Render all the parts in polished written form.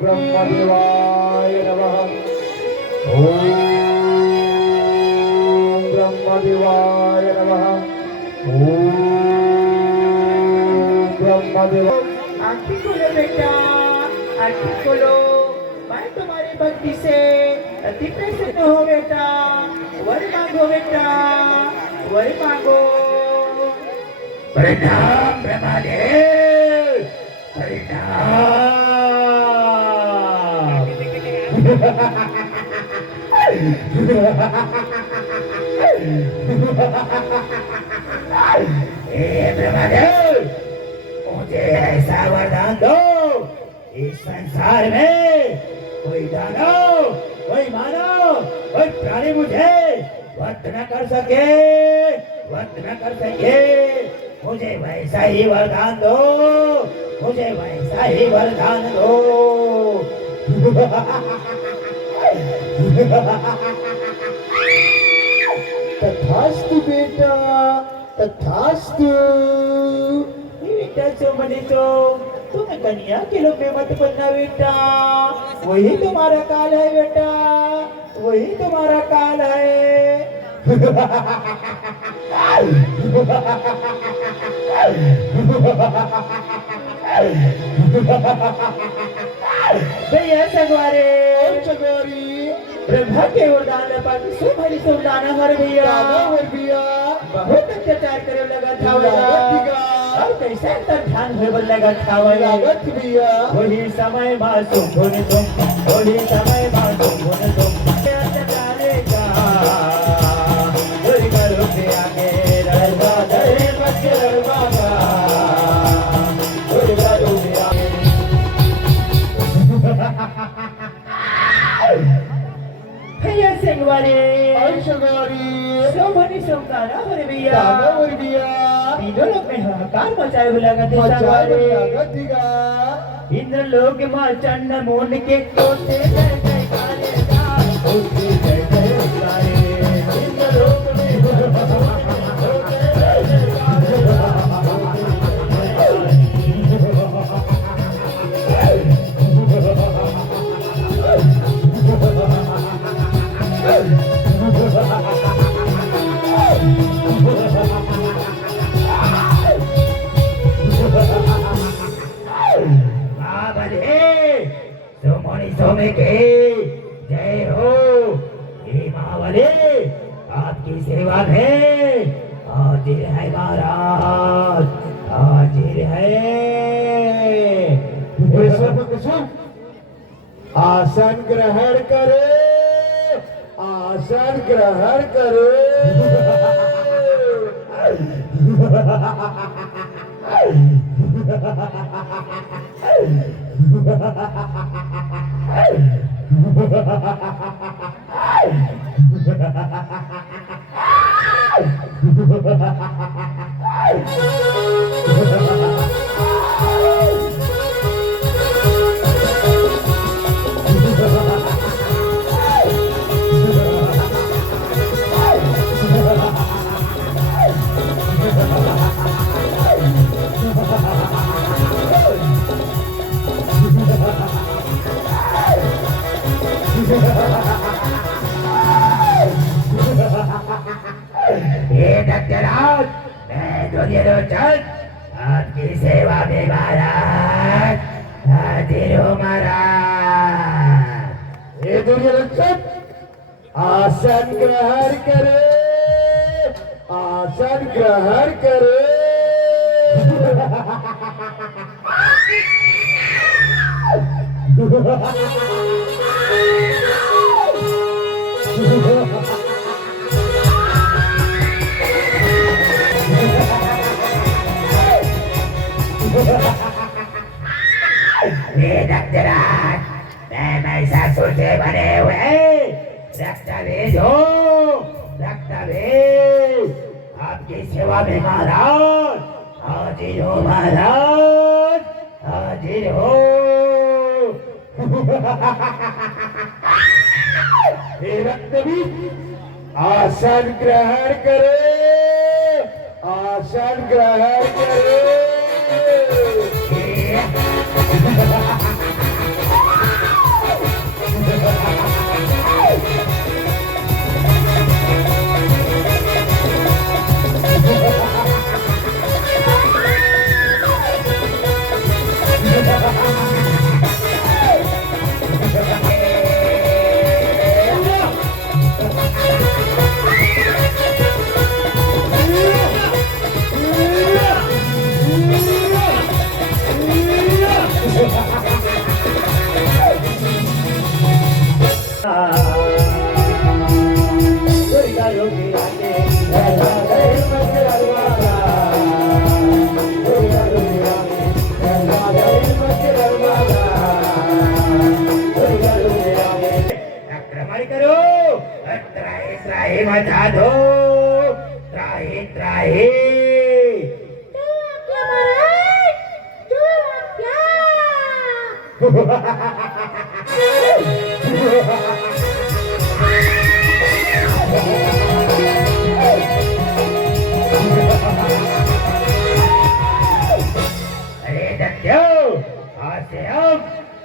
ब्रह्मदेवाय नमः। ओम ब्रह्मदेवाय नमः। ओम ब्रह्मदेव। आंखें खोलो बेटा, आंखें खोलो। मैं तुम्हारी भक्ति से अति प्रसन्न हो बेटा। वर मांगो बेटा, वर मांगो। प्रणाम ब्रह्मदेव, प्रणाम। हे ब्रह्मदेव, मुझे ऐसा वरदान दो, इस संसार में कोई दानव, कोई मानव, कोई प्राणी मुझे वध न कर सके, वध न कर सके। मुझे वैसा ही वरदान दो, मुझे वैसा ही वरदान दो। तथास्तु बेटा, तथास्तु। बेटा सोमने सो, तुम कन्या के लोग में मत पड़ना बेटा। वही तुम्हारा काल है बेटा, वही तुम्हारा काल है। भैया सगवारे, चगोरी ब्रह्मा के वरदान पाके सो भली सुवदान हर भैया, बहुत अत्याचार करे लगा था और कैसे तर ध्यान होए लगा था वही समय मासूम होने तुम, वही समय मासूम होने तुम। चलेगा करो के आगे रहगा दरे बच्चे रहगा करो के आगे। भैया सिंहवारे सोमनी सोमकारा हरे भैया, तीनों लोग में हाहाकार मचाए हुए लगा थे सवारे। इंद्र लोग मां चंड मोन के कोटे जय जय काले दा, कोटे जय जय काले। इंद्र लोग में कोटे जय जय काले दा, सोमे के जय हो। हे महाबली, आपकी सेवा में हाजिर है महाराज, हाजिर है। आसन ग्रहण करे, आसन ग्रहण करे। ये दत्तराज, मैं दुर्योधन आपकी सेवा में महाराज हाजिर हो महाराज। ये दुर्योधन आसन ग्रहण करे, आसन ग्रहण करे। दत्तराज, मैं महिषासुर से बने हुए रक्तबीज हूँ, रक्तबीज। आपकी सेवा में महाराज हाजिर हो महाराज, हाजिर हो। हे रक्तबीज, आसन ग्रहण करे, आसन ग्रहण करे। त्राही मचा दो, त्राही त्राही। अरे दत्यो, आज से हम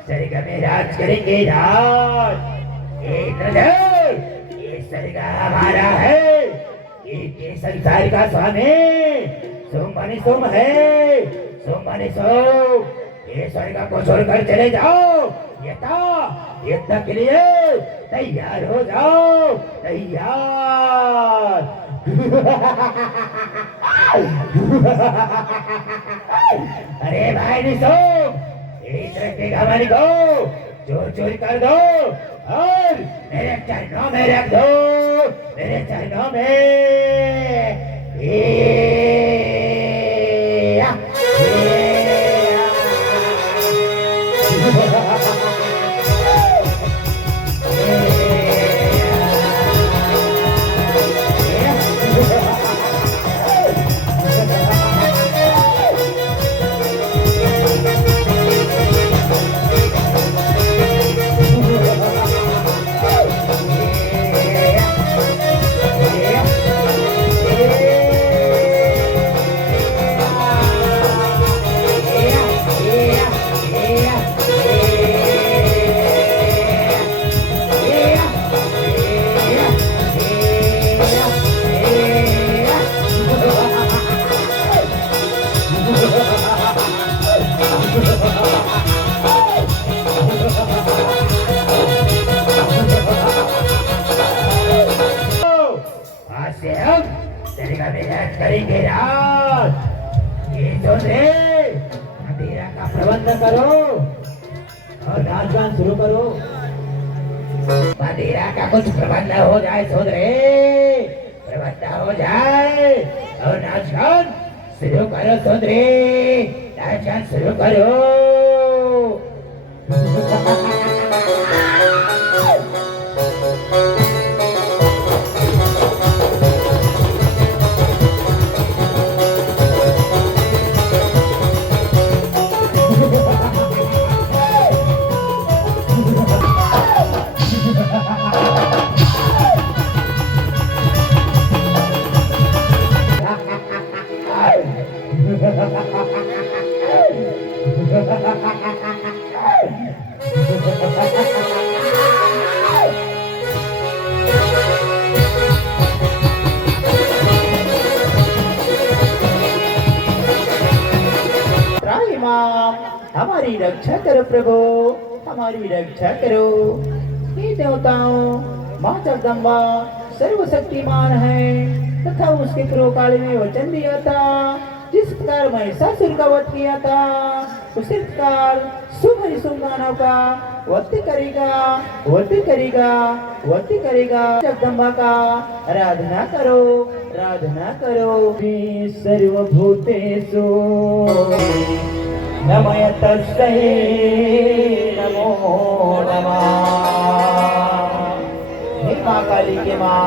सरगा में राज करेंगे राज। ये सरगा हमारा है, ये संसार का स्वामी सोम बने सोम है, सोम बने सोम। ये स्वर्ग को छोड़कर चले जाओ, यथा के लिए तैयार हो जाओ, तैयार। अरे भाई निशो, इंद्र के घमंड को चोर चोरी कर दो और मेरे चरणों में रख दो, मेरे चरणों में। करेंगे राज। ये सोचे अंधेरा का प्रबंध करो और नाच गान शुरू करो। अंधेरा का कुछ प्रबंध हो जाए सोदरे, प्रबंध हो जाए और नाच गान शुरू करो सोदरे, नाच गान शुरू करो। हमारी रक्षा करो प्रभु, हमारी रक्षा करो। हे देवताओं, माँ जगदम्बा सर्वशक्तिमान है तथा उसके पूर्व काल में वचन दिया था, जिस प्रकार महिषासुर का वध किया था उसी प्रकार शुभ शुभ मानव का वध करेगा, वध करेगा, वध करेगा। जगदम्बा का आराधना करो, आराधना करो। सर्वभूतेषु नमः तस्मै नमो नमः। हे माँ काली के माँ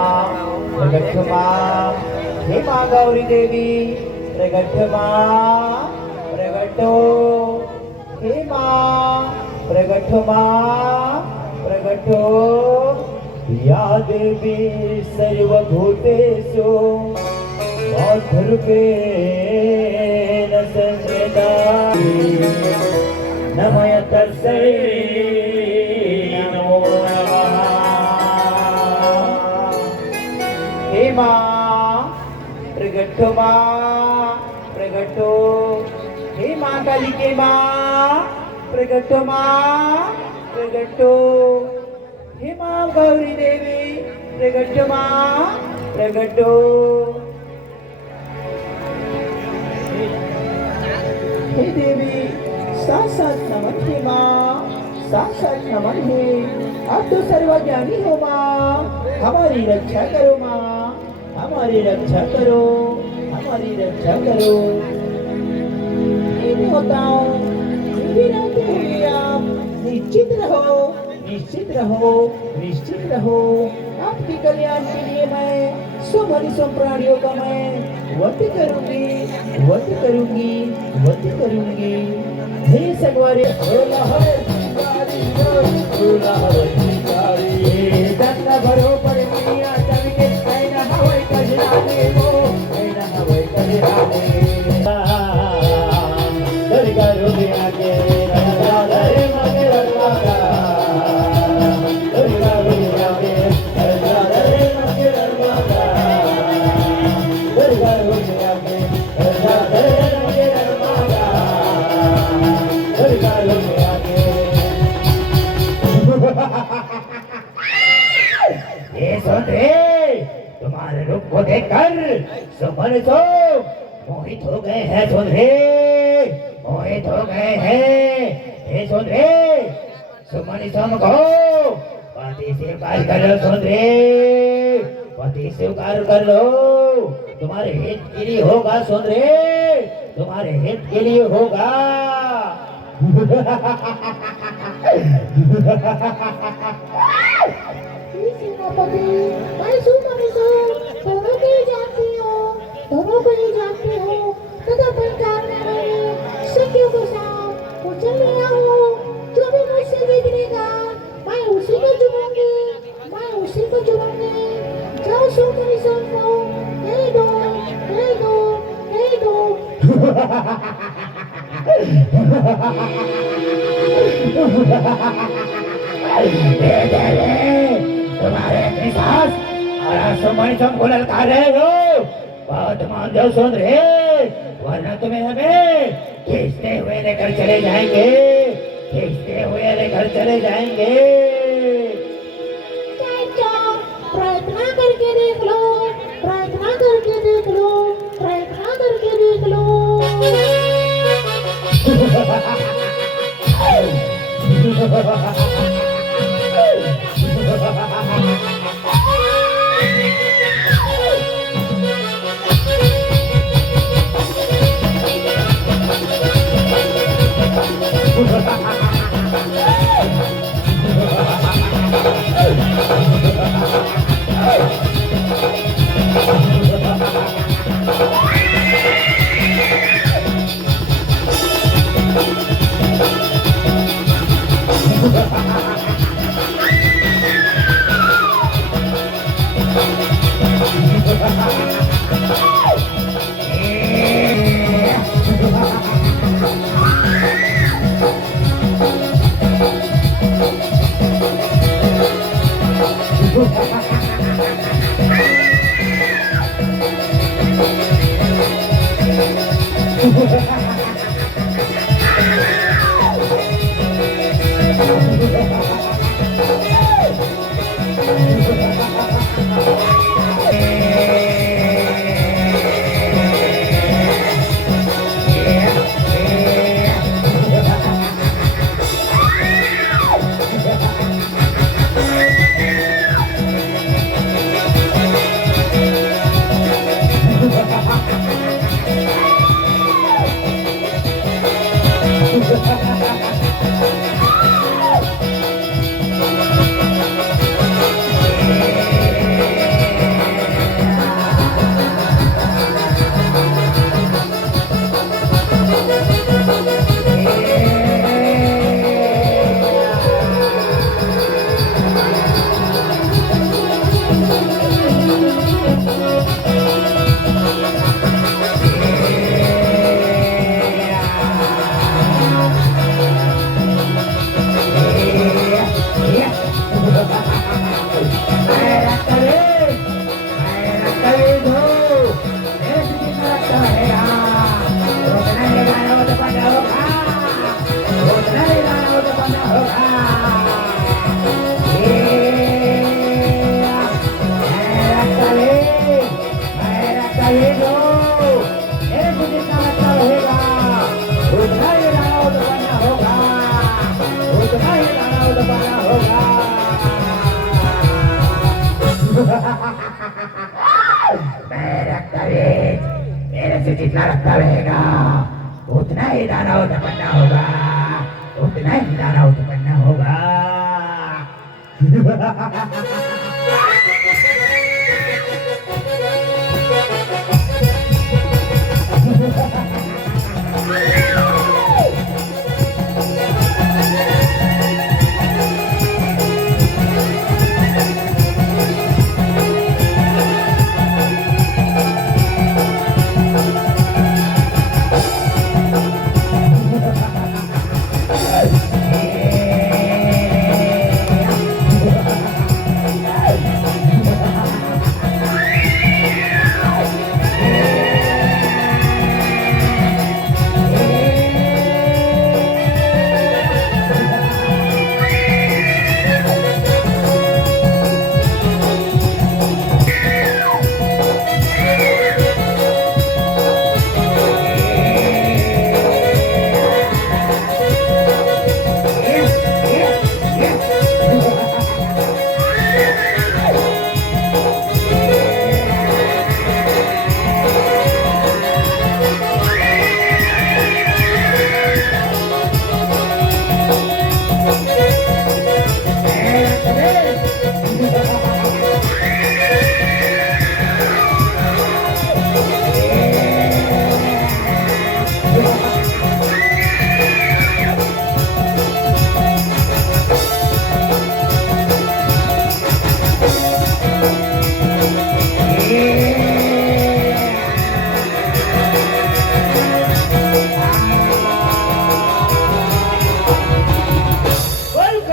प्रगट माँ, हे माँ गौरी देवी प्रगट माँ, प्रगटो। हे माँ प्रगट माँ, प्रगटो। या देवी सर्वभूतेषु मातृरूपेण संस्कृता। नमः तस्मै नमो नमः। हे माँ प्रगटो माँ, प्रगटो। हे माँ काली के माँ प्रगटो माँ, प्रगटो। हे माँ गौरी देवी प्रगटो माँ, प्रगटो। हे देवी साक्षात नमन है माँ, साक्षात नमन है। आप तो सर्वज्ञानी हो माँ, हमारी रक्षा करो माँ, हमारी रक्षा करो, हमारी रक्षा करो। देवताओं रहते हुए आप निश्चित रहो, निश्चित रहो, निश्चित रहो। आपके कल्याण के लिए मैं सब मनुष्य प्राणियों का मैं वध करूंगी, वध करूंगी, वध करूंगी। हे सगवारे ओला हरे सिंगारी ओला हरे सिंगारी दंगा भरो पड़े मिया चल के ऐना हवाई कजराने वो ऐना हवाई कजराने कर करूंगी आगे रे मगे रखवारा ये सुन रे, तुम्हारे रूप को देखकर सुमन सो मोहित हो गए हैं। सुन रे, मोहित हो गए हैं। ये सुन रे, सुमन सम को पति स्वीकार कर लो। सुन रे, पति स्वीकार कर लो, तुम्हारे हित के लिए होगा। सुन रे, तुम्हारे हित के लिए होगा। सेनापति, मैं सुमन सो दोनों को ही जानती हूँ, दोनों को ही जानती हूँ। तथा पंचाल में रहे सखियों के साथ कुचल लिया हूँ। जो भी मुझसे जीतनेगा, मैं उसी को चुनूंगी, मैं उसी को चुनूंगी। जाओ सुमन सो को दे दो, दे दो, दे दो। तुम्हारे अपनी सास और सुमन सम को ललकार रहे हो। बहुत मान जाओ। सुन रे, वरना तुम्हें हमें खींचते हुए लेकर चले जाएंगे, खींचते हुए लेकर चले जाएंगे। चाचा, प्रार्थना करके देख लो, प्रार्थना करके देख लो, प्रार्थना करके देख लो। मेरे से जितना रखता रहेगा उतना ही दाना उत्पन्न होगा, उतना ही दाना उत्पन्न होगा।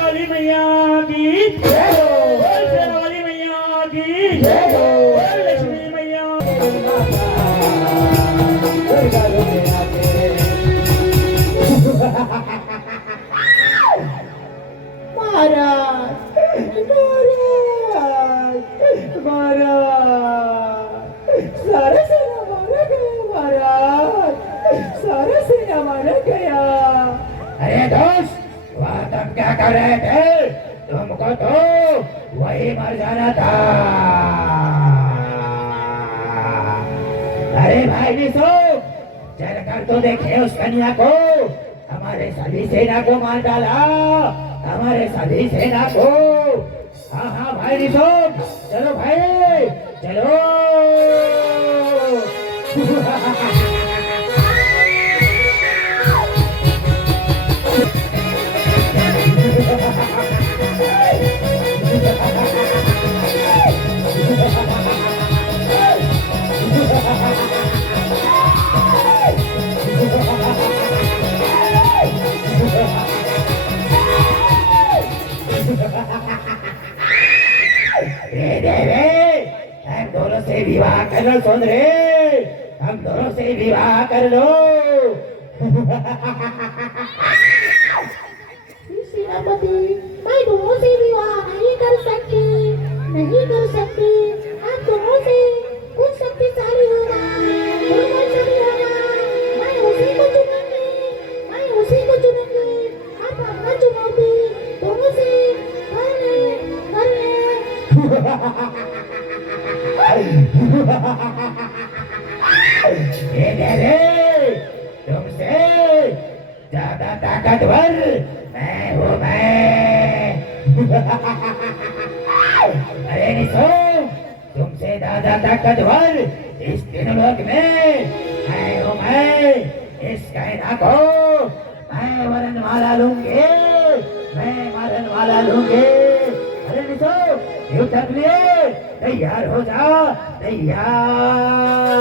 वाली मैया की जय हो, बोल शेरा वाली मैया की जय हो, बोल लक्ष्मी मैया दुर्गा दुर्गा महाराज महाराज महाराज सारा सेना मारा गया महाराज, सारा सेना मारा गया। अरे दोस्त वहाँ तुम क्या कर रहे थे? तुमको तो वही मर जाना था। अरे भाई निशो, चल कर तो देखे उस कन्या को, हमारे सभी सेना को मार डाला, हमारे सभी सेना को। हाँ हाँ भाई निशो, चलो भाई चलो। हम दोनों से विवाह कर लो सुंदरे, हम दोनों से विवाह कर लो। सेनापति, मैं दोनों से विवाह नहीं कर सकती, नहीं कर सकती। आप दोनों से कुछ शक्तिशाली होगा, बलशाली होगा। मैं उसी को चुनूंगी, मैं उसी को चुनूंगी। आप अपना चुनौती दोनों से कर ले, कर ले। तुमसे ज्यादा ताकतवर मैं हूँ मैं। अरे निशो, तुमसे ज्यादा ताकतवर इस तीनों लोक में मैं हूँ मैं। इस कहना को मैं वरनमाला लूंगी, मैं वरनमाला लूंगी। अरे निशो, युद्ध के लिए तैयार हो जा, तैयार।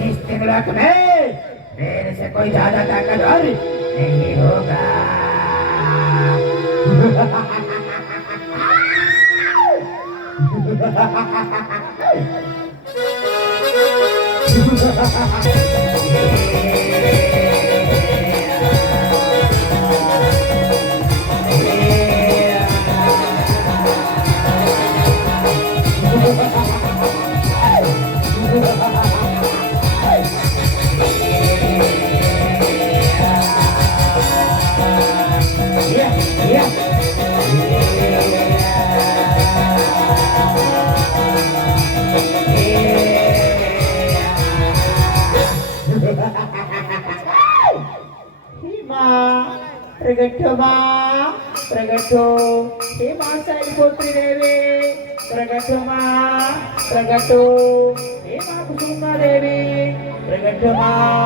इस तिलक में मेरे से कोई ज्यादा ताकतवर नहीं होगा। प्रगट मां प्रगटो, हे मां साई पुत्री देवी प्रगट मां प्रगटो, हे मां कुसुमा देवी प्रगट मां,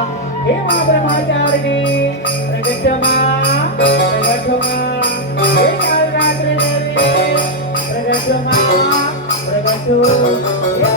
हे मां ब्रह्मचारिणी प्रगट मां प्रगट मां, हे कालरात्रि देवी प्रगट मां प्रगटो, हे